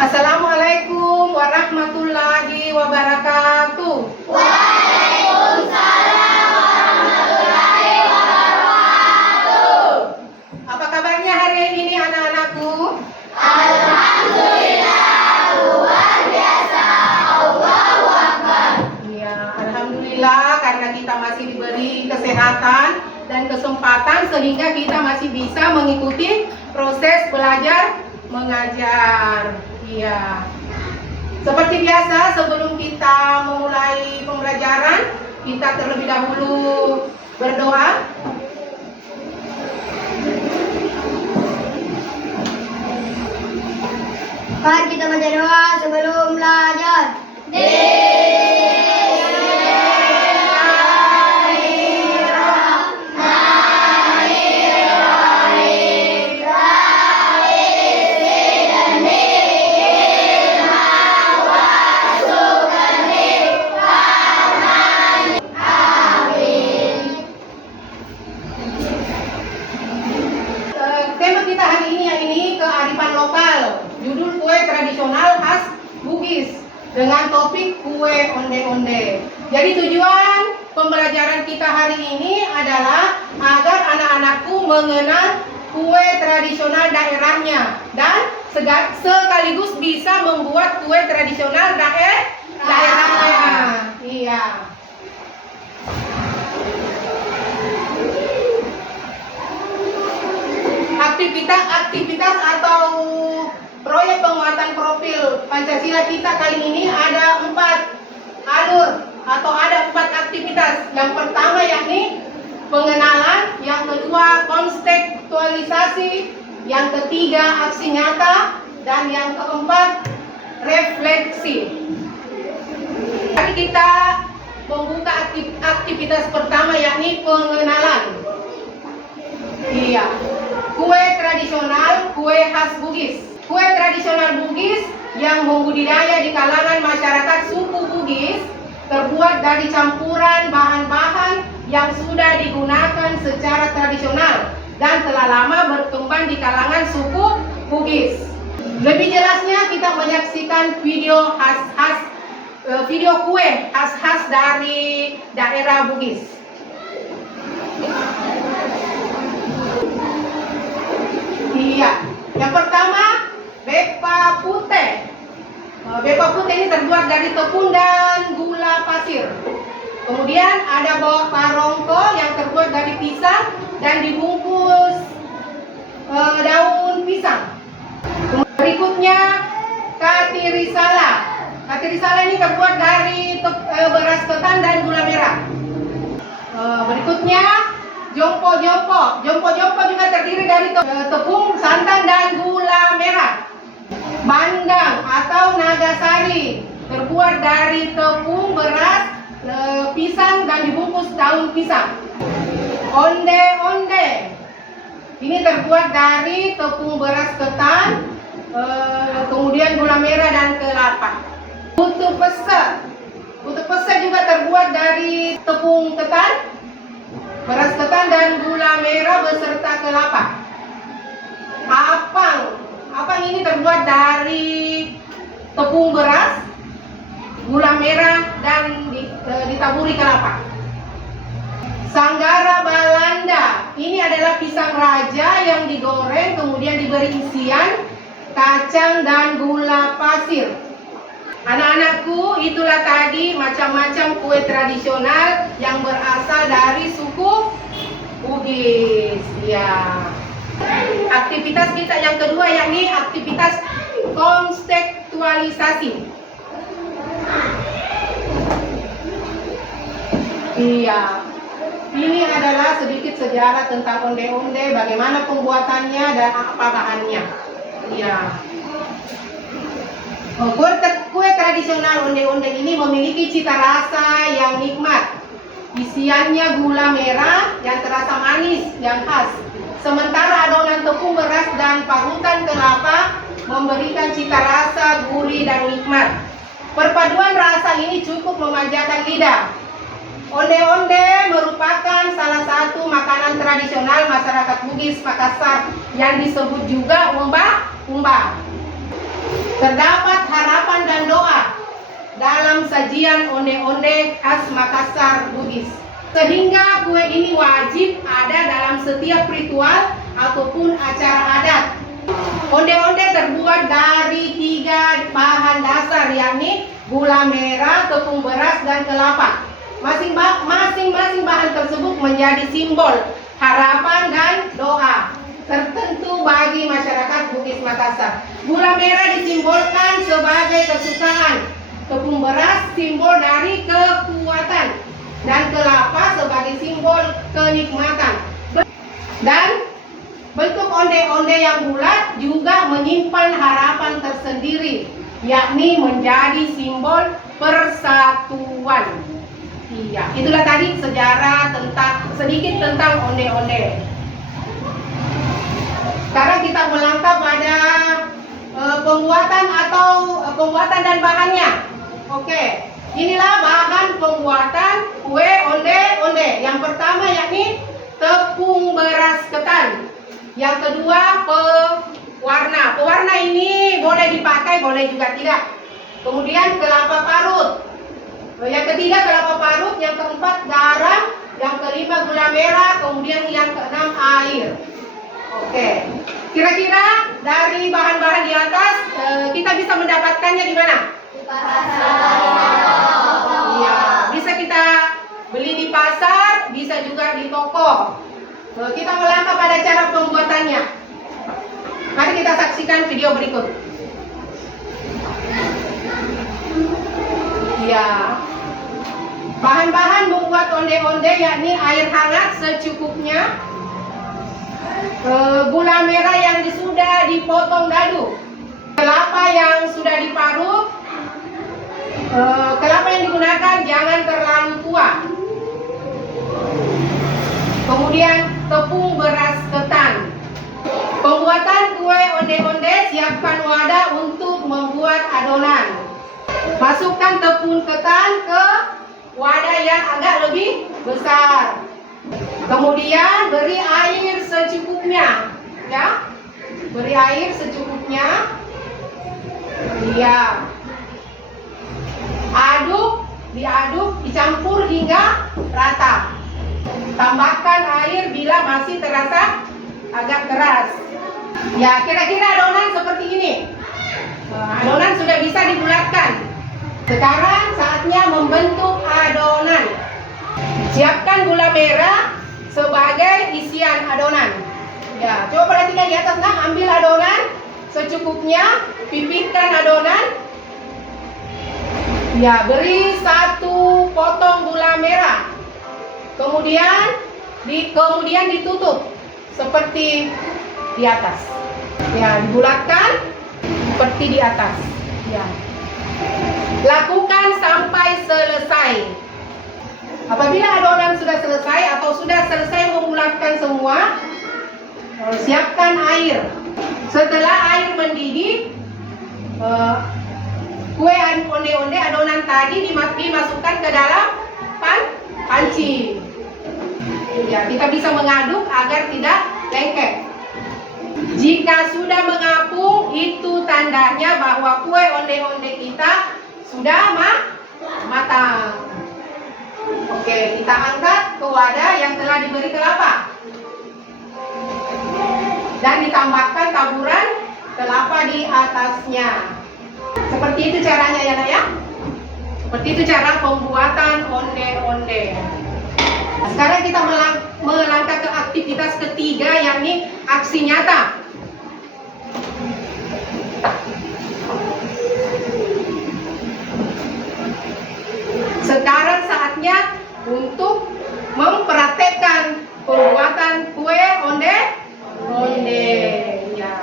Assalamualaikum warahmatullahi wabarakatuh. Waalaikumsalam warahmatullahi wabarakatuh. Apa kabarnya hari ini anak-anakku? Alhamdulillah, luar biasa. Allahu Akbar. Ya, alhamdulillah karena kita masih diberi kesehatan dan kesempatan sehingga kita masih bisa mengikuti proses belajar mengajar. Iya. Seperti biasa, sebelum kita memulai pembelajaran, kita terlebih dahulu berdoa. Mari kita baca doa sebelum belajar. Tema kita hari ini yakni kearifan lokal. Judul kue tradisional khas Bugis dengan topik kue onde-onde. Jadi tujuan pembelajaran kita hari ini adalah agar anak-anakku mengenal kue tradisional daerahnya dan sekaligus bisa membuat kue tradisional daerahnya. Iya. Aktivitas atau proyek penguatan profil Pancasila kita kali ini ada 4 alur atau ada 4 aktivitas. Yang pertama yakni pengenalan, yang kedua kontekstualisasi, yang ketiga aksi nyata, dan yang keempat refleksi. Jadi kita membuka aktivitas pertama yakni pengenalan. Iya. Kue tradisional, kue khas Bugis. Kue tradisional Bugis yang membudidaya di kalangan masyarakat suku Bugis terbuat dari campuran bahan-bahan yang sudah digunakan secara tradisional dan telah lama berkembang di kalangan suku Bugis. Lebih jelasnya kita menyaksikan video video kue khas dari daerah Bugis. Iya, yang pertama bepa putih. Bepa putih ini terbuat dari tepung dan gula pasir. Kemudian ada barongko yang terbuat dari pisang dan dibungkus daun pisang. Berikutnya katirisala. Katirisala ini terbuat dari beras ketan dan gula merah. Berikutnya jompo-jompo. Jompo-jompo juga terdiri dari tepung, santan, dan gula merah. Bandang atau nagasari terbuat dari tepung, beras, pisang, dan dibungkus daun pisang. Onde-onde ini terbuat dari tepung, beras ketan, kemudian gula merah dan kelapa. Putu pese. Putu pese juga terbuat dari tepung ketan, beras ketan dan gula merah beserta kelapa. Apang ini terbuat dari tepung beras, gula merah dan ditaburi kelapa. Sanggara Balanda ini adalah pisang raja yang digoreng kemudian diberi isian kacang dan gula pasir. Anak-anakku, itulah tadi macam-macam kue tradisional yang berasal dari suku Bugis. Ya. Aktivitas kita yang kedua yakni aktivitas kontekstualisasi. Iya. Ini adalah sedikit sejarah tentang onde-onde, bagaimana pembuatannya dan apa bahannya. Iya. Kue tradisional onde-onde ini memiliki cita rasa yang nikmat. Isiannya gula merah yang terasa manis yang khas. Sementara adonan tepung beras dan parutan kelapa memberikan cita rasa gurih dan nikmat. Perpaduan rasa ini cukup memanjakan lidah. Onde-onde merupakan salah satu makanan tradisional masyarakat Bugis Makassar yang disebut juga umbah-umbah. Terdapat harapan dan doa dalam sajian onde-onde khas Makassar Bugis. Sehingga kue ini wajib ada dalam setiap ritual ataupun acara adat. Onde-onde terbuat dari 3 bahan dasar, yakni gula merah, tepung beras, dan kelapa. Masing-masing bahan tersebut menjadi simbol harapan dan doa tertentu bagi masyarakat Bugis Makassar. Gula merah disimbolkan sebagai kesukaan, tepung beras simbol dari kekuatan, dan kelapa sebagai simbol kenikmatan. Dan bentuk onde-onde yang bulat juga menyimpan harapan tersendiri, yakni menjadi simbol persatuan. Iya, itulah tadi sejarah sedikit tentang onde-onde. Sekarang kita melangkah pada pembuatan dan bahannya. Oke, inilah bahan pembuatan kue onde-onde. Yang pertama yakni tepung beras ketan. Yang kedua pewarna. Pewarna ini boleh dipakai, boleh juga tidak. Kemudian kelapa parut. Yang ketiga kelapa parut, yang keempat garam, yang kelima gula merah, kemudian yang keenam air. Oke, kira-kira dari bahan-bahan di atas kita bisa mendapatkannya di mana? Di pasar. Iya, bisa kita beli di pasar, bisa juga di toko. Kita melangkah pada cara pembuatannya. Mari kita saksikan video berikut. Iya. Bahan-bahan membuat onde-onde yakni air hangat secukupnya, gula merah yang sudah dipotong dadu, kelapa yang sudah diparut. Kelapa yang digunakan jangan terlalu tua. Kemudian tepung beras ketan. Pembuatan kue onde-onde, siapkan wadah untuk membuat adonan. Masukkan tepung ketan ke wadah yang agak lebih besar. Kemudian beri air secukupnya, ya. Beri air secukupnya. Iya. Diaduk, dicampur hingga rata. Tambahkan air bila masih terasa agak keras. Ya, kira-kira adonan seperti ini. Adonan sudah bisa dibulatkan. Sekarang saatnya membentuk adonan. Siapkan gula merah sebagai isian adonan. Ya, coba perhatikan di atas, nah, ambil adonan secukupnya, pipihkan adonan. Ya, beri 1 potong gula merah. Kemudian ditutup seperti di atas. Ya, dibulatkan seperti di atas. Ya. Lakukan sampai selesai. Apabila adonan sudah selesai atau sudah selesai membulatkan semua, siapkan air. Setelah air mendidih, kue onde-onde adonan tadi dimasukkan ke dalam panci. Ya, kita bisa mengaduk agar tidak lengket. Jika sudah mengapung, itu tandanya bahwa kue onde-onde kita sudah matang. Oke, kita angkat ke wadah yang telah diberi kelapa. Dan ditambahkan taburan kelapa di atasnya. Seperti itu caranya ya, Nak ya. Seperti itu cara pembuatan onde-onde. Sekarang kita melangkah ke aktivitas ketiga, yakni aksi nyata. Sekarang saatnya untuk mempraktekkan pembuatan kue onde-onde. Ya.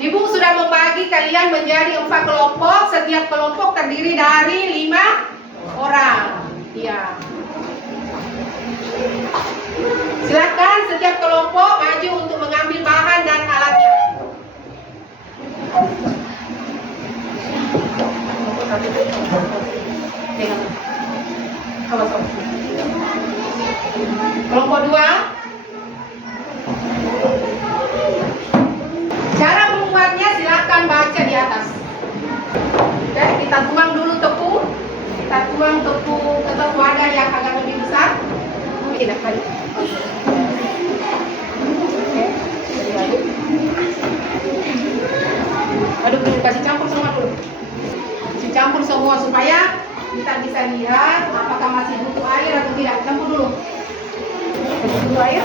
Ibu sudah membagi kalian menjadi 4 kelompok. Setiap kelompok terdiri dari 5 orang. Ya. Silakan setiap kelompok maju untuk mengambil bahan dan alatnya. Kelompok 2. Cara membuatnya silakan baca di atas. tidak aduk. Oke, jadi aduk. Aduk dulu, kasih campur semua dulu. Kasih campur semua supaya kita bisa lihat apakah masih butuh air atau tidak. Campur dulu. Campur dulu air.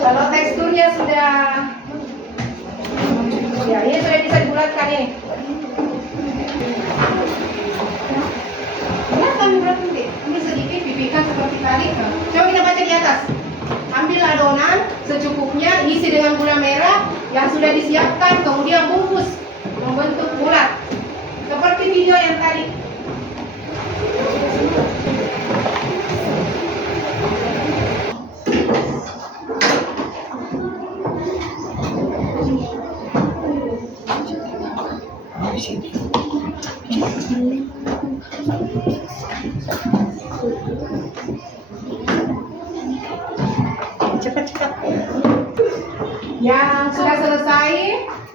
Kalau teksturnya sudah, ya ini sudah bisa dibulatkan ini. Bulatkan berapa nanti? Ambil sedikit, pipihkan seperti tadi. Coba kita baca di atas. Ambil adonan secukupnya, isi dengan gula merah yang sudah disiapkan, kemudian bungkus membentuk bulat. Seperti video yang tadi. Cepat-cepat. Yang sudah selesai,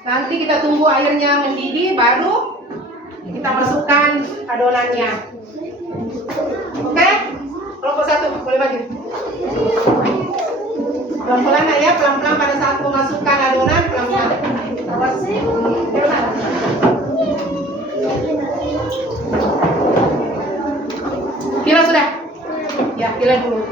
nanti kita tunggu airnya mendidih, baru kita masukkan adonannya. Oke? Kelompok satu, boleh maju. Pelan-pelan ya, pelan-pelan pada saat memasukkan adonan, pelan-pelan. Awas. Kira sudah? Ya, kira dulu.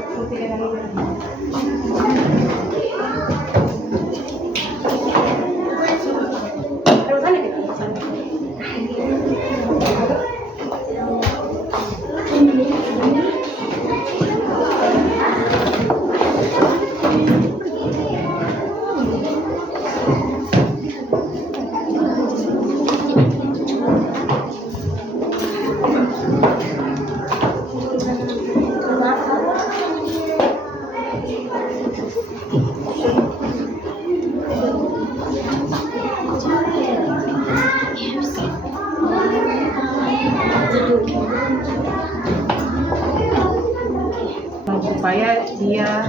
Supaya dia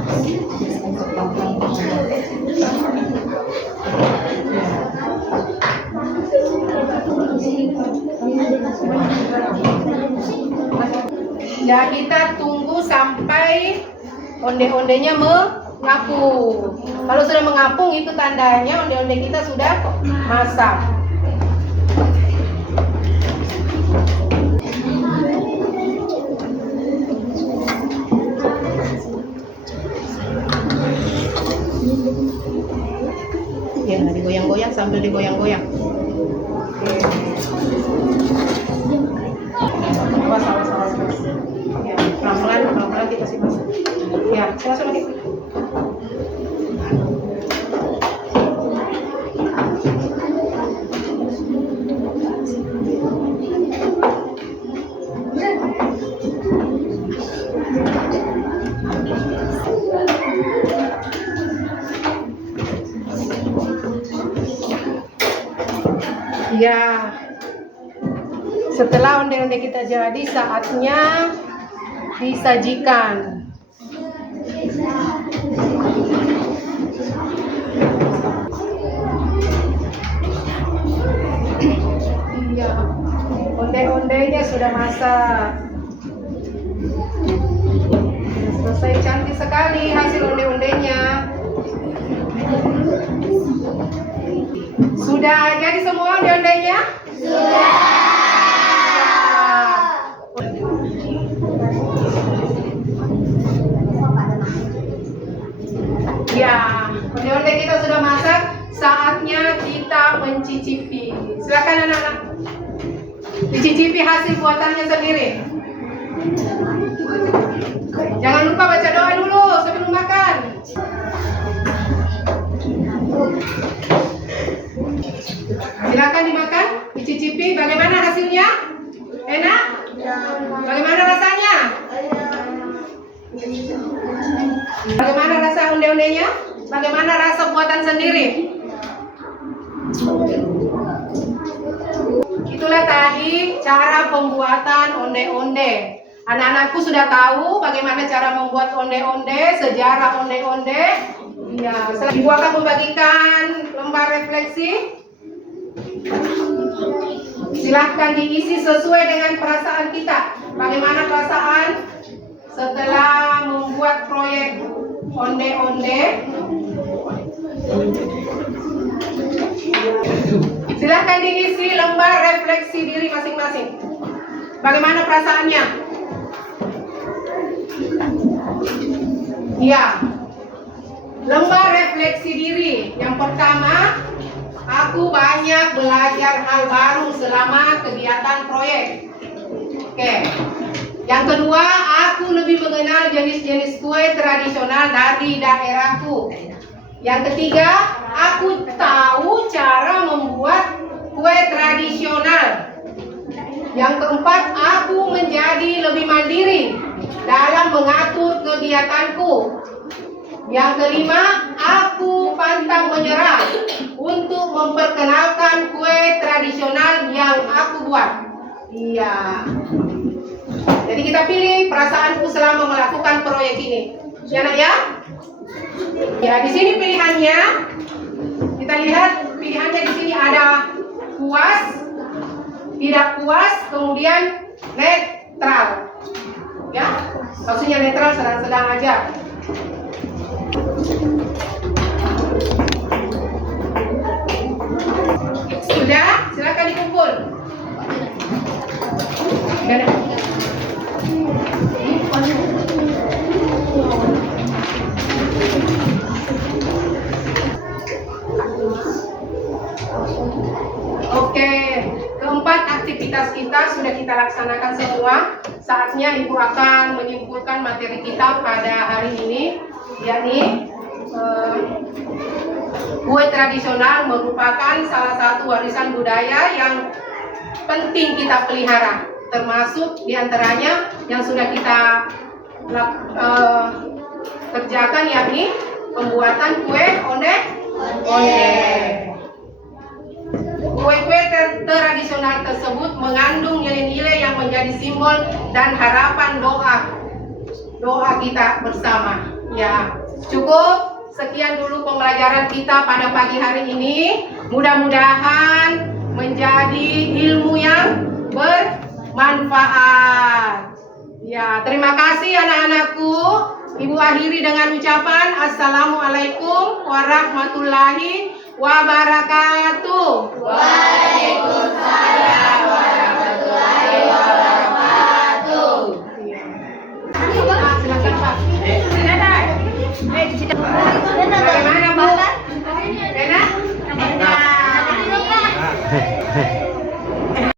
ya, kita tunggu sampai onde-ondenya mengapung. Kalau sudah mengapung, itu tandanya onde-onde kita sudah masak. Ya, digoyang-goyang sambil digoyang-goyang. Awas. Ya, pelan-pelan kita kasih masak. Ya, langsung lagi. Ya, setelah onde-onde kita jadi, saatnya disajikan. Ya, onde-ondenya sudah masak. Selesai, cantik sekali hasil onde-ondenya. Sudah jadi semua onde-ondenya? Sudah. Ya, onde-onde kita sudah masak. Saatnya kita mencicipi. Silakan anak-anak. Dicicipi hasil buatannya sendiri. Jangan lupa baca doa dulu sebelum makan. Silakan dimakan, dicicipi. Bagaimana hasilnya? Enak? Bagaimana rasanya? Bagaimana rasa onde-ondenya? Bagaimana rasa buatan sendiri? Itulah tadi cara pembuatan onde-onde. Anak-anakku sudah tahu bagaimana cara membuat onde-onde, sejarah onde-onde. Ya, Ibu akan membagikan lembar refleksi. Silahkan diisi sesuai dengan perasaan kita. Bagaimana perasaan setelah membuat proyek onde-onde? Silahkan diisi lembar refleksi diri masing-masing. Bagaimana perasaannya? Ya, lembar refleksi diri. Yang pertama, aku banyak belajar hal baru selama kegiatan proyek. Oke. Yang kedua, aku lebih mengenal jenis-jenis kue tradisional dari daerahku. Yang ketiga, aku tahu cara membuat kue tradisional. Yang keempat, aku menjadi lebih mandiri dalam mengatur kegiatanku. Yang kelima, aku pantang menyerah untuk memperkenalkan kue tradisional yang aku buat. Iya. Jadi kita pilih perasaanku selama melakukan proyek ini. Ya nak ya? Ya, di sini pilihannya. Kita lihat pilihannya di sini ada puas, tidak puas, kemudian netral. Ya, maksudnya netral sedang-sedang aja. Sudah, silakan dikumpul. Oke, keempat aktivitas kita sudah kita laksanakan semua. Saatnya Ibu akan menyimpulkan materi kita pada hari ini, yakni kue tradisional merupakan salah satu warisan budaya yang penting kita pelihara, termasuk diantaranya yang sudah kita kerjakan, yakni pembuatan kue onde-onde. Kue-kue tradisional tersebut mengandung nilai-nilai yang menjadi simbol dan harapan doa kita bersama. Ya, cukup. Sekian dulu pembelajaran kita pada pagi hari ini. Mudah-mudahan menjadi ilmu yang bermanfaat. Ya, terima kasih anak-anakku. Ibu akhiri dengan ucapan Assalamualaikum warahmatullahi wabarakatuh. Waalaikumsalam warahmatullahi wabarakatuh. Silakan Pak. Bagaimana Bu? Enak? Enak.